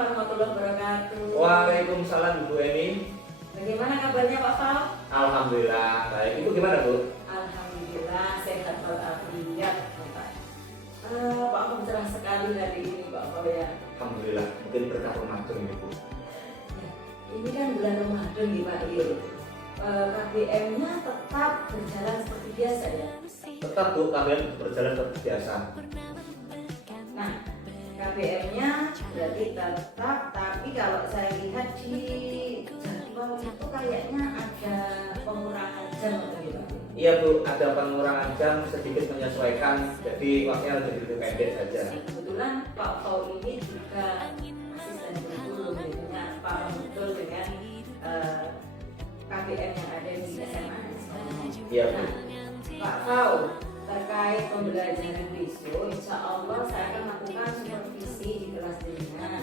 warahmatullahi wabarakatuh. Waalaikumsalam Bu Eni. Bagaimana kabarnya Pak Fal? Alhamdulillah baik. Ibu gimana Bu? Alhamdulillah sehat walafiat Pak. Pak Fal cerah sekali hari ini Pak Fal ya. Alhamdulillah. Mungkin berkah Ramadan ini Bu. Ya, ini kan bulan Ramadan nih Pak Lio. KBM-nya tetap berjalan seperti biasa ya. Tetap Bu, kalian berjalan seperti biasa. Nah, KBM-nya berarti tetap, tapi kalau saya lihat di jadwal itu kayaknya ada pengurangan jam atau gimana? Iya Bu, ada pengurangan jam sedikit menyesuaikan, jadi waktunya lebih pendek saja. Kebetulan Pak Paul ini juga asisten guru dengan Pak betul dengan KBM yang ada di SMA. Iya Bu. Pak Paul, terkait pembelajaran besok, insya Allah saya akan lakukan supervisi di kelas dengan.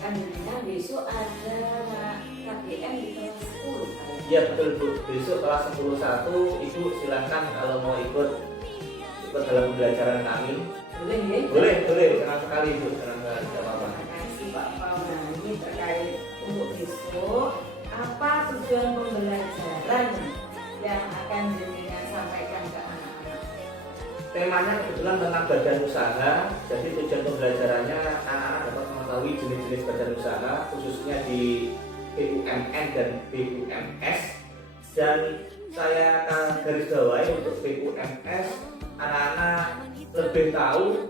Kan besok ada KBM di kelas 10. Iya betul Bu, besok kelas 11 Ibu silahkan kalau mau ikut dalam pembelajaran kami. Boleh ya? Boleh, senang sekali Bu, senang sekali, tidak apa-apa. Terima kasih Pak Paul. Nah ini terkait untuk besok, apa tujuan pembelajaran yang akan jenengan sampaikan ke anak-anak? Temanya kebetulan tentang badan usaha, jadi tujuan pembelajarannya anak-anak dapat mengetahui jenis-jenis badan usaha, khususnya di BUMN dan BUMS. Dan saya akan garis bawahi untuk BUMS, anak-anak lebih tahu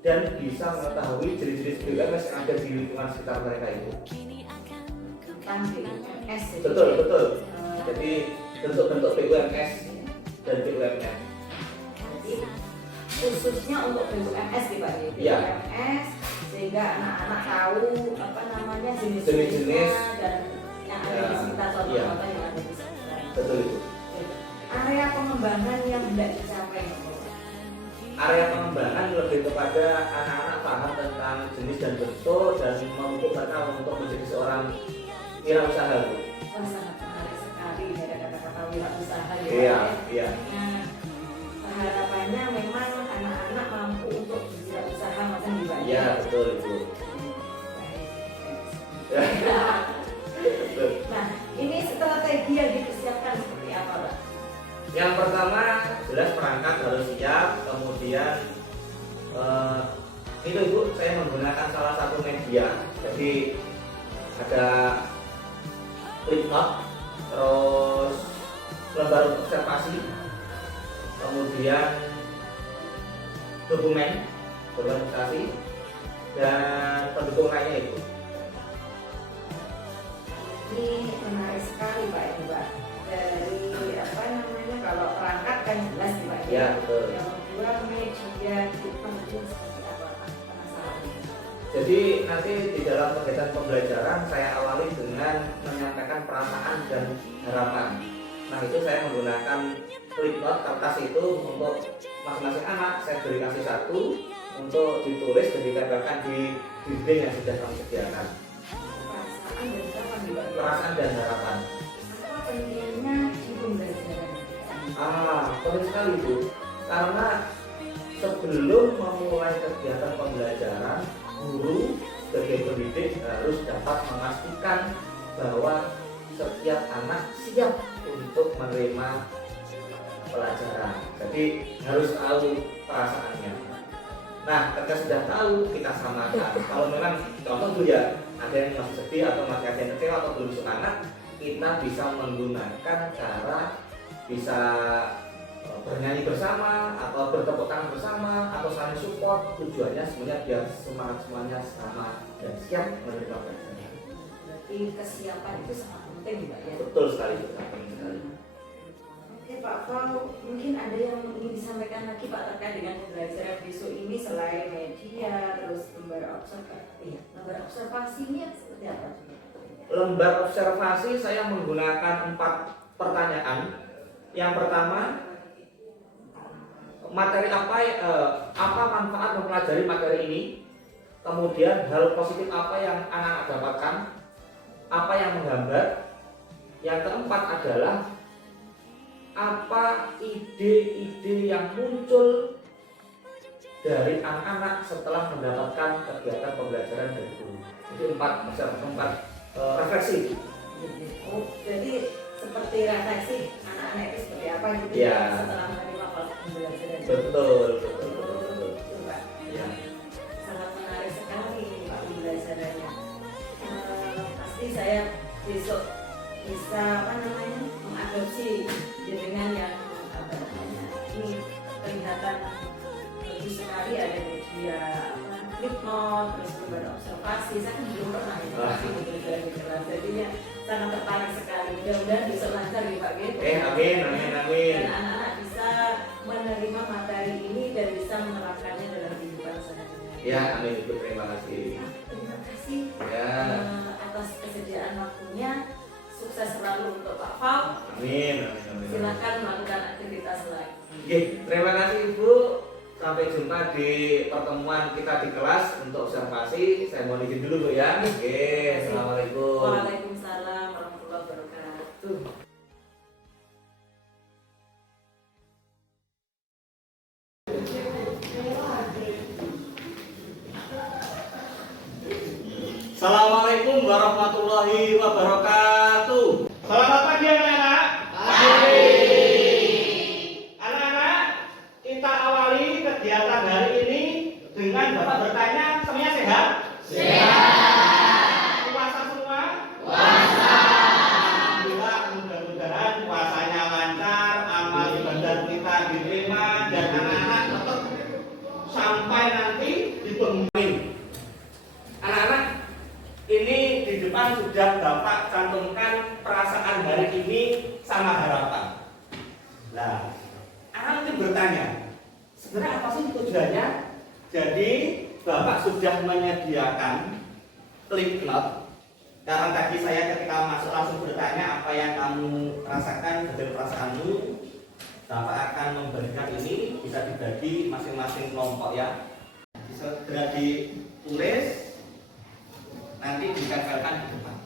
dan bisa mengetahui jenis-jenis BUMS yang ada di lingkungan sekitar mereka itu. Tentang BUMS. Betul. Jadi bentuk-bentuk BUMS dan BUMN. Jadi khususnya untuk BUMS nih Pak ya. Iya. BUMS sehingga anak-anak tahu apa namanya Jenis-jenis. jenis-jenisnya dan yang ada di Ya, sekitar iya. contoh-contoh yang ada di sekitar. Betul itu. Area pengembangan yang hendak dicapai. Area pengembangan lebih kepada anak-anak paham tentang jenis dan bentuk dan memupuk mereka untuk menjadi seorang wirausaha Bu. Wah, sangat menarik sekali dari kata-kata wirausaha ya. Iya, Pak, ya. iya. Nah, harapannya memang anak-anak mampu untuk berwirausaha macam di Pak. Iya, betul Ibu. Ya. Betul. Nah, ini strategi yang dipersiapkan seperti apa, Pak? Yang pertama jelas perangkat harus siap, kemudian itu Ibu saya menggunakan salah satu media. Jadi ada flipchart, terus lembar observasi, kemudian dokumen organisasi dan pendukung lainnya itu. Ini menarik sekali Pak ini Pak. Dari apa namanya kalau perangkat kan jelas nih Pak. Ya betul. Yang kedua media itu seperti apa Pak? Penasaran. Jadi nanti di dalam kegiatan pembelajaran saya awali dengan menyampaikan perasaan dan harapan. Nah itu saya menggunakan flipchart kertas itu untuk masing-masing anak saya beri kasih satu untuk ditulis dan ditempelkan di dinding yang sudah kami sediakan. Perasaan dan harapan nih Pak. Perasaan dan harapan. Apa pentingnya di pembelajaran? Penting sekali Bu. Karena sebelum memulai kegiatan pembelajaran, guru sebagai pendidik harus dapat memastikan bahwa setiap anak siap untuk menerima pelajaran. Jadi harus tahu perasaannya. Nah, ketika sudah tahu kita samakan. Kalau memang contoh tuh ya ada yang masih sedih atau masih ada yang kecewa atau belum semangat, kita bisa menggunakan cara bisa bernyanyi bersama atau bertepuk tangan bersama atau saling support. Tujuannya semuanya biar semuanya sama dan siap menerima pelajaran. Berarti kesiapan itu sangat penting Pak ya. Betul sekali, penting sekali. Oke Pak Fau, mungkin ada yang ingin disampaikan lagi Pak terkait dengan pembelajaran besok ini selain media, terus lembar observasi ini seperti apa? Lembar observasi saya menggunakan 4 pertanyaan. Yang pertama, materi apa manfaat mempelajari materi ini? Kemudian hal positif apa yang anak-anak dapatkan? Apa yang menggambar? Yang keempat adalah apa ide-ide yang muncul dari anak-anak setelah mendapatkan kegiatan pembelajaran dari guru. Itu empat refleksi. Oh, jadi seperti refleksi anak-anak itu seperti apa gitu Iya. setelah menerima pembelajaran. Betul. Betul, Pak. Ya. Sangat menarik sekali Pak pembelajarannya. Pasti saya besok bisa mengadopsi dengan yang ini kelihatan bagus sekali, ada media flipnote, terus lembar observasi. Saya kan belum pernah belajar di kelas, jadinya sangat tertarik sekali. Mudah-mudahan bisa lancar ya Pak gitu. Amin. Dan anak-anak bisa menerima materi ini dan bisa menerapkannya dalam kehidupan sehari-hari. Ya, amin Ibu, terima kasih. Terima kasih Ya. atas kesediaan waktunya. Sukses selalu untuk Pak Fau. Amin. Silakan melakukan aktivitas lain. Oke, terima kasih Ibu. Sampai jumpa di pertemuan kita di kelas untuk observasi. Saya mohon izin dulu Bu ya. Oke, assalamualaikum. Waalaikumsalam warahmatullahi wabarakatuh. Assalamualaikum warahmatullahi wabarakatuh. Selamat pagi anak-anak. Anak-anak, kita awali kegiatan hari ini dengan Bapak bertanya, semuanya sehat? Sehat. Puasa semua? Puasa. Alhamdulillah, mudah-mudahan puasanya lancar, amal ibadah kita diterima, dan anak-anak tetap sampai nanti di pengumuman. Anak-anak, ini di depan sudah Bapak cantumkan perasaan hari ini sama harapan. Nah, anak mungkin bertanya, sebenarnya apa sih tujuannya? Jadi Bapak sudah menyediakan flipnote. Karena tadi saya ketika masuk langsung bertanya apa yang kamu rasakan dari perasaanmu. Bapak akan memberikan ini, bisa dibagi masing-masing kelompok ya. Segera ditulis. Nanti ditempelkan di depan.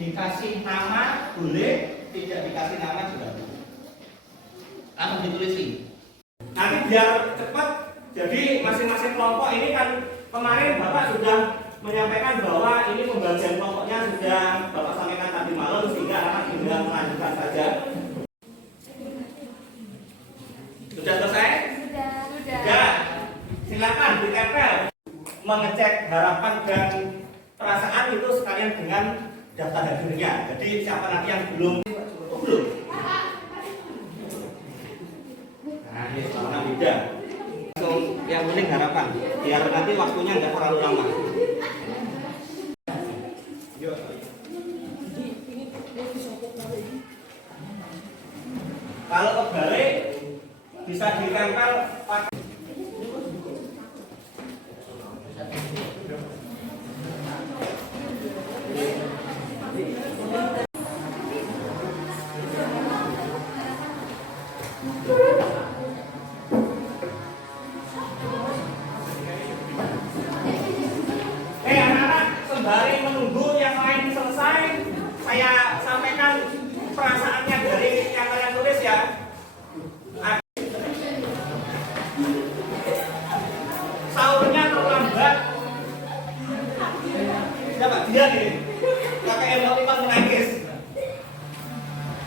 Dikasih nama boleh, tidak dikasih nama juga boleh. Langsung ditulisi. Nanti biar cepat. Jadi masing-masing kelompok ini kan kemarin Bapak sudah menyampaikan bahwa ini pembagian kelompoknya sudah Bapak sampaikan tadi malam, sehingga anak tinggal melanjutkan saja. Sudah selesai? Sudah. Silakan ditempel. Mengecek harapan dan perasaan itu sekalian dengan daftar hadirnya. Jadi siapa nanti yang belum? Belum. Nah, ini warna beda. Langsung yang penting harapan. Biar nanti waktunya nggak terlalu lama. Kalau kebalik bisa ditempel pakai. Anak-anak, sembari menunggu yang lain selesai, saya sampaikan perasaannya dari yang kalian tulis ya. Sahurnya terlambat. Siapa? Dia nih. Kakek emoticon menangis.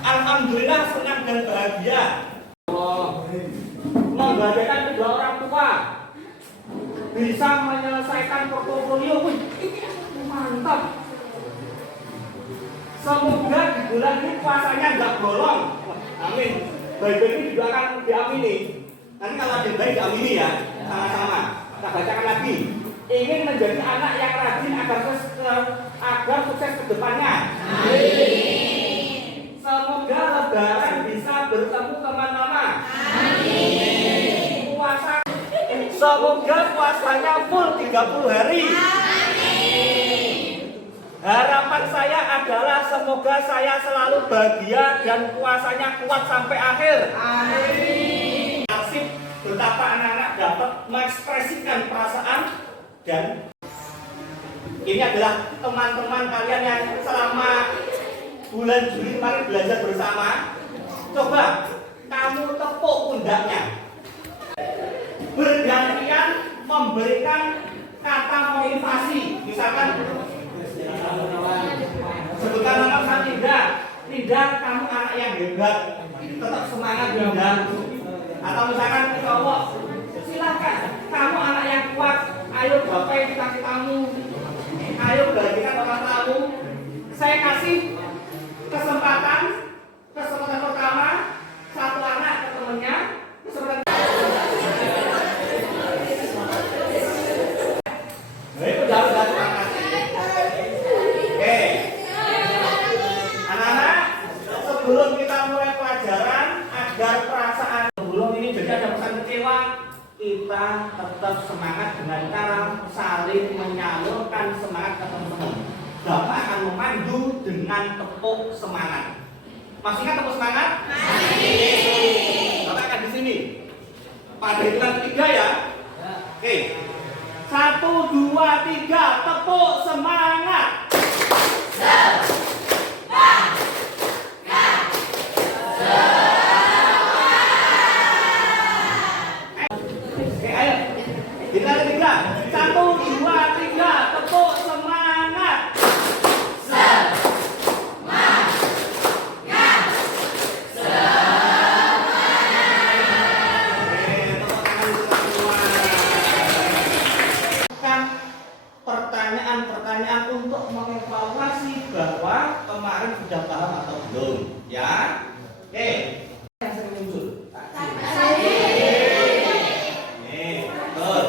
Alhamdulillah senang dan bahagia. Membahagiakan kedua orang tua. Bisa menyelesaikan portofolio. Wih, mantap. Semoga di bulan ini puasanya nggak bolong. Amin. Baik-baik ini juga akan diamini. Nanti kalau ada baik diamini ya, sama-sama. Kita bacakan lagi. Ingin menjadi anak yang rajin agar sukses ke depannya. Amin. Semoga lebaran bisa bertemu teman-teman. Amin. Puasa. Semoga puasanya full 30 hari. Amin. Harapan saya adalah semoga saya selalu bahagia dan puasanya kuat sampai akhir. Amin. Nasib betapa anak-anak dapat mengekspresikan perasaan. Dan ini adalah teman-teman kalian yang selama bulan Juli kemarin belajar bersama. Coba kamu tepuk pundaknya. Bergantian memberikan kata motivasi. Misalkan sebutkan nama saya Linda. Linda, kamu anak yang hebat, tetap semangat Linda. Atau misalkan cowok, silakan, kamu anak yang kuat, ayo gapai cita-citamu, ayo bagikan orang tamu. Saya kasih kesempatan pertama, satu anak ke temennya, kesempatan itu udah terima kasih. Oke, anak-anak, sebelum kita mulai pelajaran, agar perasaan sebelum ini jadi ada pesan kecewa, kita tetap semangat dengan cara saling menyalurkan semangat ke teman-teman. Bapak akan memandu dengan tepuk semangat. Masih ingat tepuk semangat? Masih. Bapak akan di sini. Pada hitungan ketiga ya. Oke. 1, 2, 3, tepuk semangat. Oke, ayo. Kita ketiga. 1, 2, 3, tepuk semangat. Pertanyaan untuk mengevaluasi bahwa kemarin sudah paham atau belum, ya. Oke. Yang sering muncul. Betul.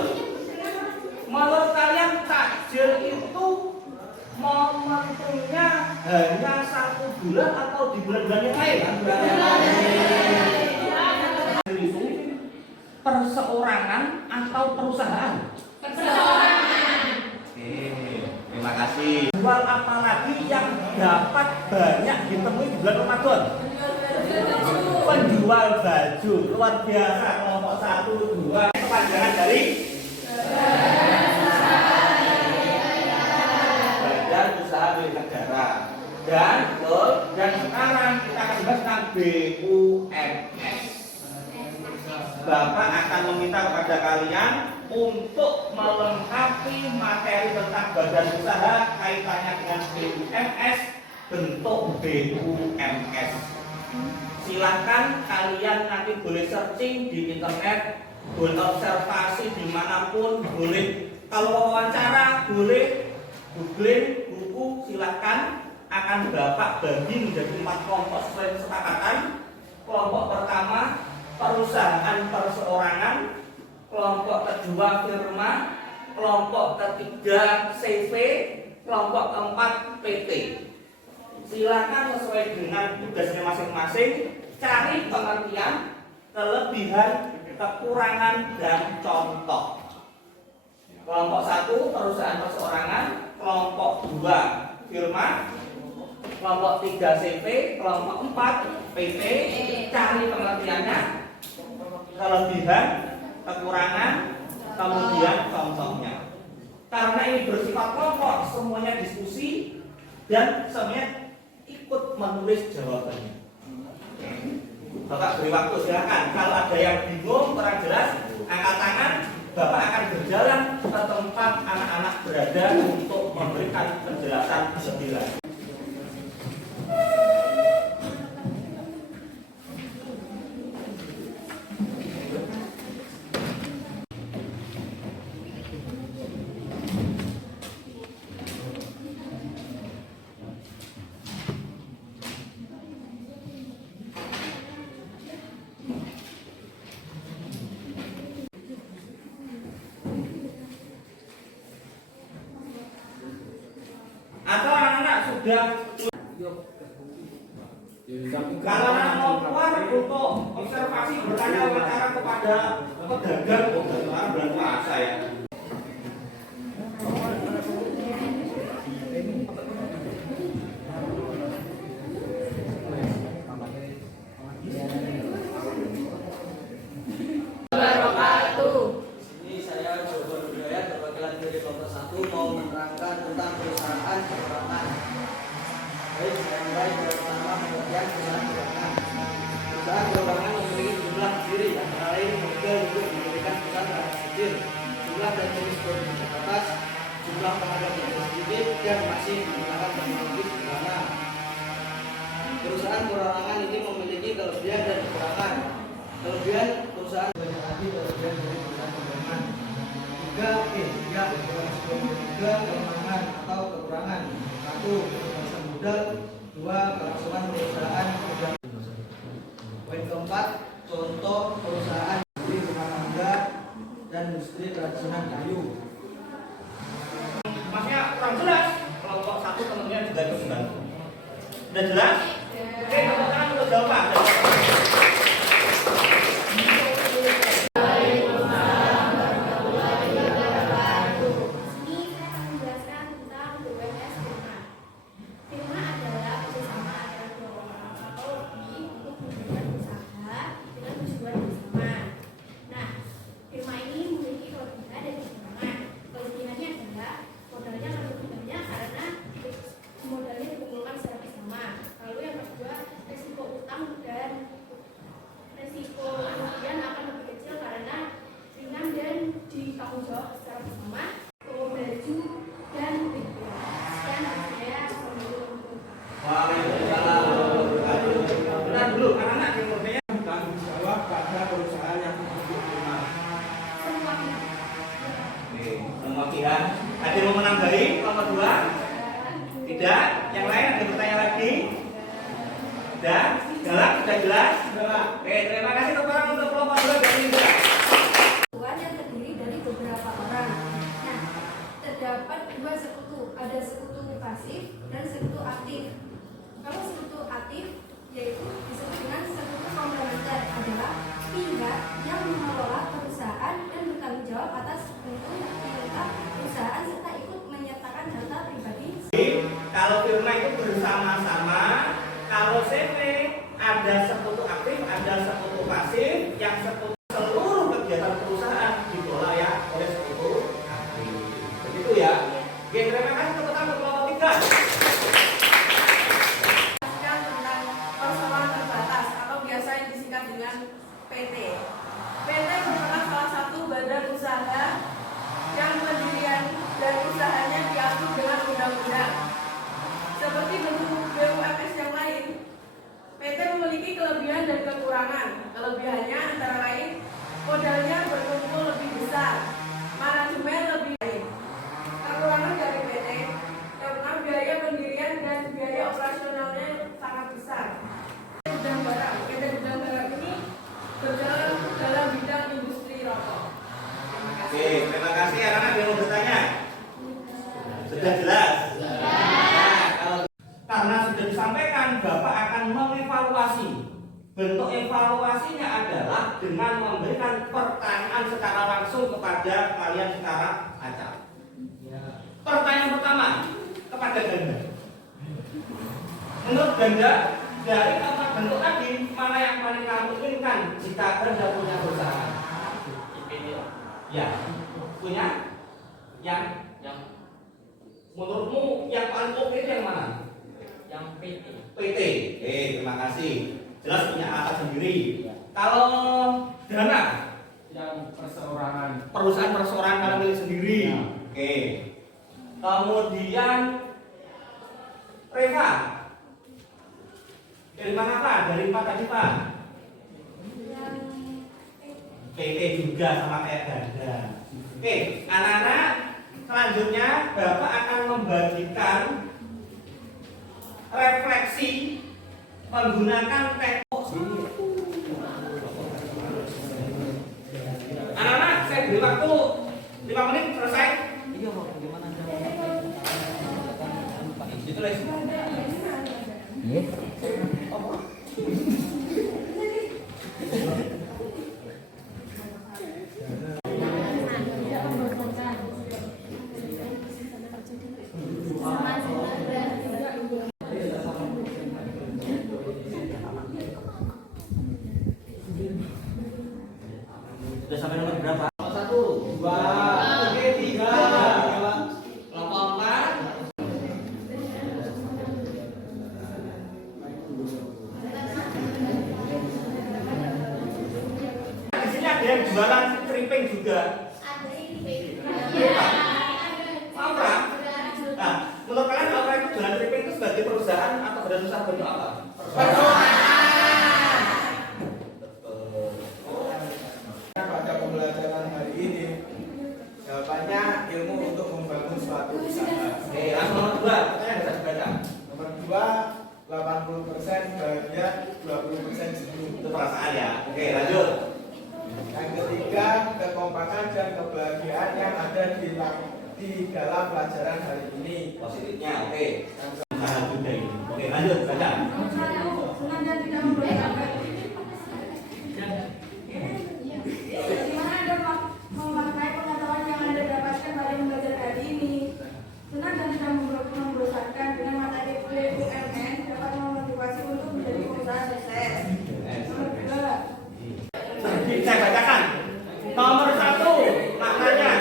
Menurut kalian takjil itu momentumnya hanya 1 bulan atau di bulan-bulan yang lain? Itu perseorangan atau perusahaan? Terima kasih. Jual apa lagi yang dapat banyak ditemui di bulan Ramadan? Penjual baju. Luar biasa. Kelompok 1, 2. Kepanjangan dari Badan Usaha Milik Negara. Dan sekarang kita akan bahas tentang BUMS. Bapak akan meminta kepada kalian untuk melengkapi materi tentang badan usaha kaitannya dengan BUMS, bentuk BUMS. Silahkan kalian nanti boleh searching di internet, boleh observasi dimanapun, boleh kalau wawancara boleh googling buku, silahkan. Akan Bapak bagi menjadi 4 kelompok sesuai kesepakatan. Kelompok pertama perusahaan perseorangan, kelompok kedua firma, kelompok ketiga CV, kelompok keempat PT. Silakan sesuai dengan tugasnya masing-masing, cari pengertian, kelebihan, kekurangan, dan contoh. Kelompok 1 perusahaan perseorangan, kelompok 2 firma, kelompok 3 CV, kelompok 4 PT. Cari pengertiannya, kelebihan, kekurangan, kemudian contohnya. Karena ini bersifat kelompok, semuanya diskusi dan semuanya ikut menulis jawabannya. Bapak beri waktu, silakan. Kalau ada yang bingung, kurang jelas, angkat tangan. Bapak akan berjalan ke tempat anak-anak berada untuk memberikan penjelasan lebih lanjut. Atau anak-anak sudah kalau anak mau keluar untuk observasi bertanya wawancara kepada pedagang bulan puasa ya. Ini saya Joko Budaya, perwakilan dari kelompok 1 mau menerangkan tentang perusahaan perorangan. Baik, yang baik pertama pengertian perusahaan perorangan. Perusahaan perorangan 2000 ke atas, jumlah tenaga kerja sedikit dan masih menggunakan teknologi sederhana. Perusahaan perorangan ini memiliki kelebihan dan kekurangan. Kelebihan perusahaan banyak lagi kelebihan dari perusahaan pembangunan. Tiga kelemahan atau kekurangan. 1. Keterbatasan modal. 2. Kelangsungan perusahaan. Poin keempat, contoh perusahaan industri rumah tangga dan industri kerajinan kayu. Maksudnya kurang jelas. Kelompok 1 temennya juga diundang. Udah jelas? Oke, tepuk tangan untuk jawaban. Benar dulu, anak-anak yang mudanya Tanggung jawab pada perusahaan yang diterima. semua pihak. Ada yang mau menambahi kelompok 2? Tidak. Yang lain ada yang bertanya lagi? Sudah? Galak? Sudah jelas? Oke, terima kasih teman untuk kelompok 2 dari Indra. Yang terdiri dari beberapa orang. Nah, terdapat 2 sekutu. Ada sekutu pasif dan sekutu aktif. Kalau sekutu aktif yaitu disebut dengan sekutu komplementer adalah pihak yang mengelola perusahaan dan bertanggung jawab atas perintah perusahaan serta ikut menyertakan data pribadi. Kalau firma itu bersama-sama, kalau CV ada sekutu aktif, ada sekutu pasif, yang sekutu seluruh kegiatan perusahaan dikelola ya oleh sekutu aktif. Begitu ya. Oke, terima kasih teman-teman kelompok 3. Tentang persoalan terbatas atau biasa yang disingkat dengan PT. PT merupakan salah satu badan usaha yang pendirian dan usahanya diatur dengan undang-undang. Seperti bentuk BUMS yang lain, PT memiliki kelebihan dan kekurangan. Kelebihannya antara lain modalnya berkumpul lebih besar, manajemen lebih baik. Kekurangan dari PT karena biaya pendirian dan biaya operasionalnya sangat besar. PT Gudang Garam ini berjalan dalam bidang industri rokok. Terima kasih. Oke, terima kasih anak-anak yang mau bertanya. Sudah jelas? Nah, karena sudah disampaikan, Bapak akan mengevaluasi. Bentuk evaluasinya adalah dengan memberikan pertanyaan secara langsung kepada kalian secara acak. Pertanyaan pertama kepada Ganda. Menurut Ganda, dari keempat bentuk tadi, mana yang paling kamu inginkan jika Ganda punya perusahaan? Ya, punya? Yang menurutmu yang paling oke itu yang mana? Yang PT. PT. Terima kasih. Jelas punya alat sendiri. Kalau Dana, Yang perseorangan. perusahaan perseorangan kalau milik sendiri. Oke. Kemudian Reva, dari mana Pak? Dari 4 tadi Pak? PT juga sama kayak Ganda. Oke, anak-anak, selanjutnya Bapak akan membagikan refleksi menggunakan teknologi. Anak-anak, saya beri waktu 5 menit selesai. Iya, mau bagaimana? Ditulis. Sudah sampai nomor berapa? 1, 2, 3. Kelompok 4. Di sini ada yang jualan stripping juga. Aura. Nah, menurut kalian Aura itu Jalan Tripin itu sebagai perusahaan atau badan usaha bentuk apa? Pada pembelajaran hari ini, jawabannya ilmu untuk membangun suatu usaha. Oke, langsung nomor 2, pertanyaan bisa dibaca. Nomor 2, 80% bahagia, 20% jenuh. Itu perasaan ya. Oke, lanjut. Yang ketiga, kekompakan dan kebahagiaan yang ada di dalam pelajaran hari ini. Positifnya, oke. Usaha juga ini. Oke, lanjut baca. Senang dan tidak membosankan. Bagaimana Anda memakai pengetahuan yang Anda dapatkan pada belajar hari ini? Senang dan tidak membosankan dengan materi BUMN dapat memotivasi untuk menjadi pengusaha sukses. Nomor 2. Saya bacakan. Nomor 1, maknanya.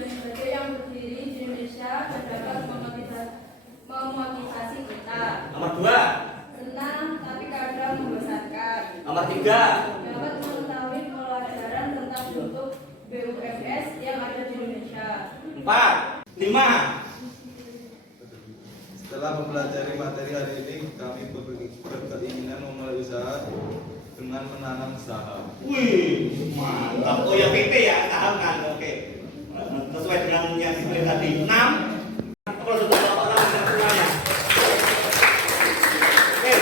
Lembaga yang berdiri di Indonesia dapat memotivasi kita. Nomor 2, Senang tapi kadang membosankan. nomor 3, Dapat mengetahui pelajaran tentang bentuk BUMS yang ada di Indonesia. 4, 5. Setelah mempelajari materi hari ini, kami berkeinginan memulai usaha dengan menanam saham. Wih, mantap. Oh ya PT ya, saham kan. Oke. Sesuai dengan yang dipilih tadi. 6. Kalau sudah bapak langsung semuanya. Oke.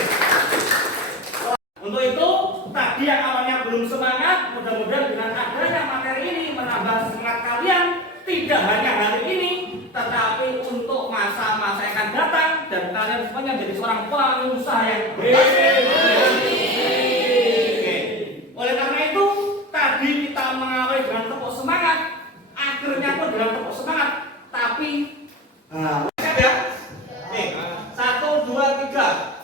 Untuk itu, tadi yang awalnya belum semangat, mudah-mudahan dengan adanya materi ini menambah semangat kalian, tidak hanya hari ini, tetapi untuk masa-masa yang akan datang, dan kalian semuanya menjadi seorang pengusaha yang hebat. Oleh karena itu, tadi kita mengawali dengan tepuk semangat, akhirnya pun dengan tepuk semangat, tapi siap ya? Nih, 1, 2, 3.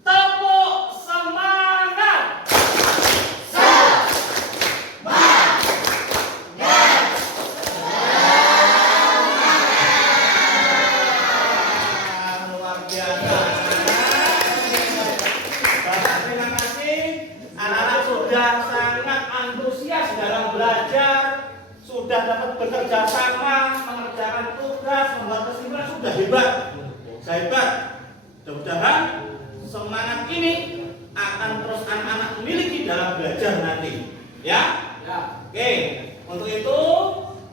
Tepuk semangat. Luar biasa. Bapak, terima kasih. Anak-anak sudah sangat antusias dalam belajar, sudah dapat bekerja sama, mengerjakan tugas, membuat kesimpulan, sudah hebat. Hebat. Mudah-mudahan semangat ini akan terus anak-anak miliki dalam belajar nanti. Ya? Oke. Untuk itu,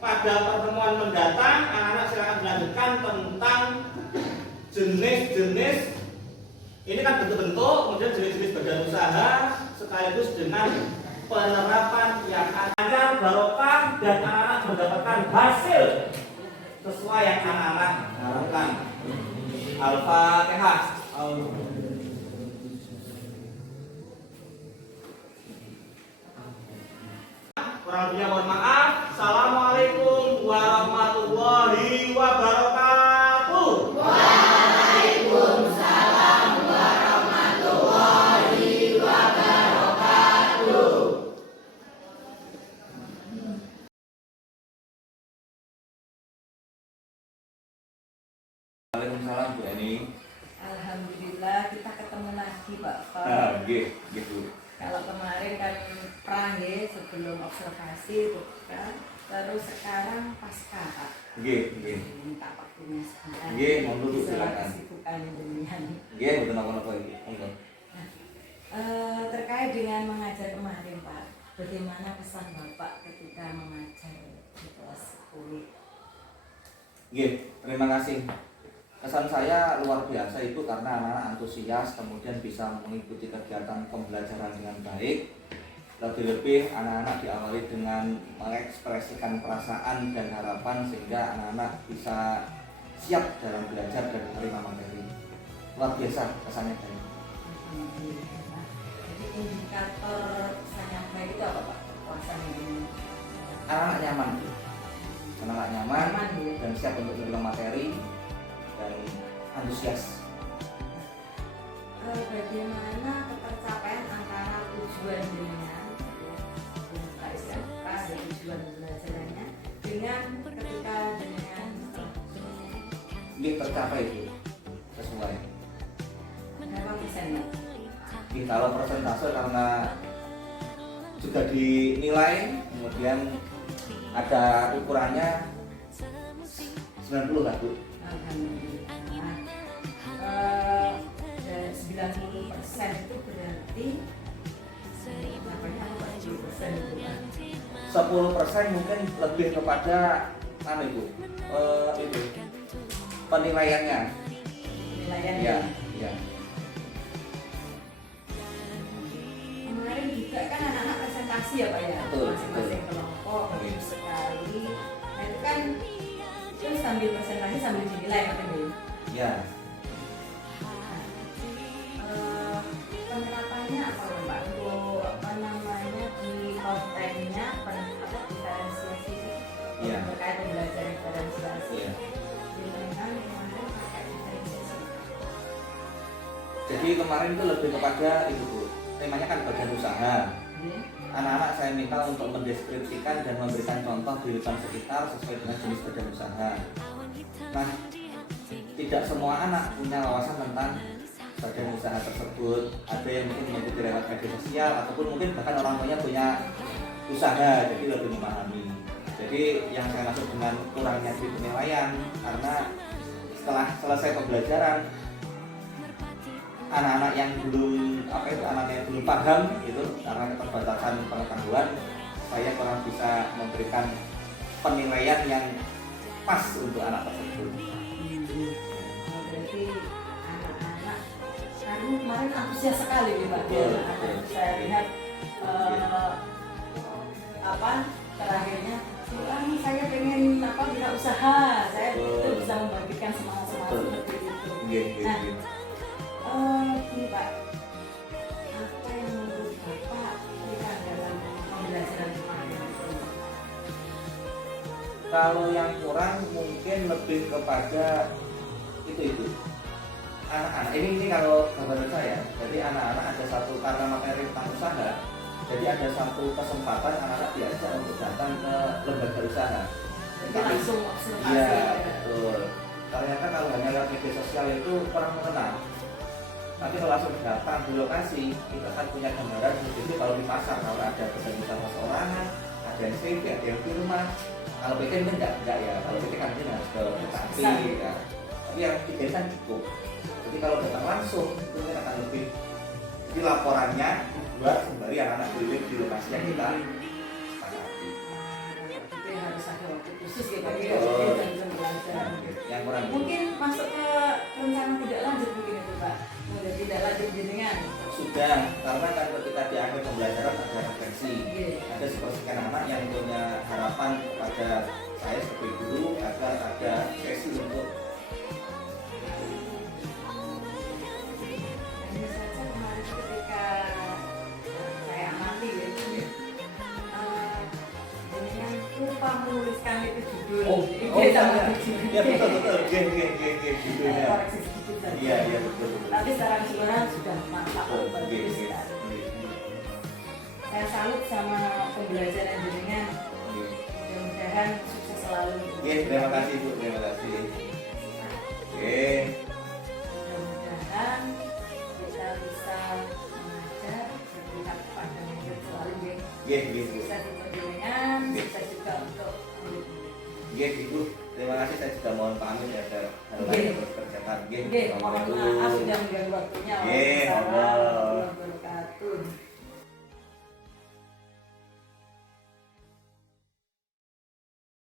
pada pertemuan mendatang, anak-anak silakan melanjutkan tentang jenis-jenis. Ini kan bentuk-bentuk, kemudian jenis-jenis badan usaha, sekaligus dengan penerapan yang agar barokah dan anak-anak mendapatkan hasil sesuai yang anak-anak harapkan. Al-Fatihah. Kurang lebihnya mohon maaf. Assalamualaikum warahmatullahi wabarakatuh. Waalaikumsalam Bu Eni. Alhamdulillah kita ketemu lagi Pak. Gitu. Kalau kemarin kan prange sebelum observasi itu kan, terus sekarang pasca Pak. Minta waktunya sebentar. Monggo Bu, silakan. Kesibukan demikian. Betul apa ini? Monggo. Terkait dengan mengajar kemarin Pak, bagaimana pesan Bapak ketika mengajar di kelas 10? Terima kasih. Kesan saya luar biasa itu karena anak-anak antusias, kemudian bisa mengikuti kegiatan pembelajaran dengan baik. Lebih-lebih anak-anak diawali dengan mengekspresikan perasaan dan harapan sehingga anak-anak bisa siap dalam belajar dan menerima materi. Luar biasa kesannya baik. Jadi indikator kesannya baik itu apa Pak? Kepuasan ini. Anak-anak nyaman. Anak-anak nyaman dan siap untuk menerima materi dan antusias. Bagaimana ketercapaian antara tujuan dengan tujuan belajarannya dengan ketika dengan Ini tercapai itu sesuai. berapa persen Pak? Kita Kalau persentase karena juga dinilai, kemudian ada ukurannya 90 lah Bu. Alhamdulillah. Dan 90% itu berarti apa 10% itu kan? 10% mungkin lebih kepada itu penilaiannya. Penilaian Ya, ya. kemarin juga kan anak-anak presentasi ya Pak ya, Betul, masing-masing kelompok bagus sekali. Nah itu kan terus sambil presentasi sambil dinilai katanya. Ya. Penerapannya apa ya Pak? Untuk apa namanya di kontennya diferensiasi Iya. berkait pembelajaran diferensiasi. Iya. Dengan kemarin pakai diferensiasi. Jadi kemarin itu lebih kepada itu Bu. Temanya kan bagian usaha. Anak-anak saya minta untuk mendeskripsikan dan memberikan contoh di lingkungan sekitar sesuai dengan jenis badan usaha. Nah, tidak semua anak punya wawasan tentang badan usaha tersebut. Ada yang mungkin mengikuti lewat media sosial ataupun mungkin bahkan orang tuanya punya usaha, jadi lebih memahami. Jadi yang saya maksud dengan kurangnya di penilaian karena setelah selesai pembelajaran anak-anak yang belum anak yang belum paham gitu karena keterbatasan pengetahuan, saya kurang bisa memberikan penilaian yang pas untuk anak tersebut. Berarti anak-anak karena kemarin antusias sekali nih Pak. Betul. Saya lihat terakhirnya saya pengen wira usaha, saya itu bisa membagikan semangat seperti itu. Nah, ini Pak, apa yang menurut Bapak kurang dalam pembelajaran kemarin itu? Kalau yang kurang mungkin lebih kepada itu anak-anak ini kalau gambaran saya, jadi anak-anak ada satu karena materi tentang usaha, jadi ada satu kesempatan anak-anak diajak untuk datang ke lembaga usaha. Jadi langsung observasi. Iya, betul. Ternyata kalau hanya lewat media sosial itu kurang mengenal. Tapi kalau langsung datang di lokasi, kita akan punya gambaran. Jadi kalau di pasar, kalau ada badan usaha perorangan, ada SMP, ada yang di rumah. Kalau PT kan enggak ya. Kalau PT kan harus ke lokasi. Ya. Tapi yang tiga kan cukup. Jadi kalau datang langsung, itu kan akan lebih. Jadi laporannya buat sembari anak-anak keliling di lokasi yang kita sepakati. Itu yang harus ada waktu khusus gitu Pak. Betul. Jam-jam belajar. Yang kurang Mungkin masuk ke rencana tidak lanjut mungkin itu Pak. Udah tidak lanjut jenengan. sudah, karena kan ketika di akhir pembelajaran ada refleksi. Iya. Ada sepersekian anak yang punya harapan kepada saya sebagai guru agar ada sesi untuk Hanya saja kemarin ketika saya amati ya, jenengan lupa menuliskan itu judul. ya betul judulnya. Koreksi sedikit saja. Iya betul. Tapi secara keseluruhan sudah mantap. Bagus sekali. Saya salut sama pembelajaran jenengan. Mudah-mudahan sukses selalu. Terima kasih Bu, terima kasih. Oke. Mudah-mudahan kita bisa mengajar berpihak kepada murid selalu ya. Sukses untuk jenengan, sukses juga untuk murid. Ibu, terima kasih. Saya juga mohon pamit ya, ada hal lain yang harus kerjakan. Mohon maaf sudah mengganggu waktunya. Wassalamualaikum Warahmatullahi wabarakatuh.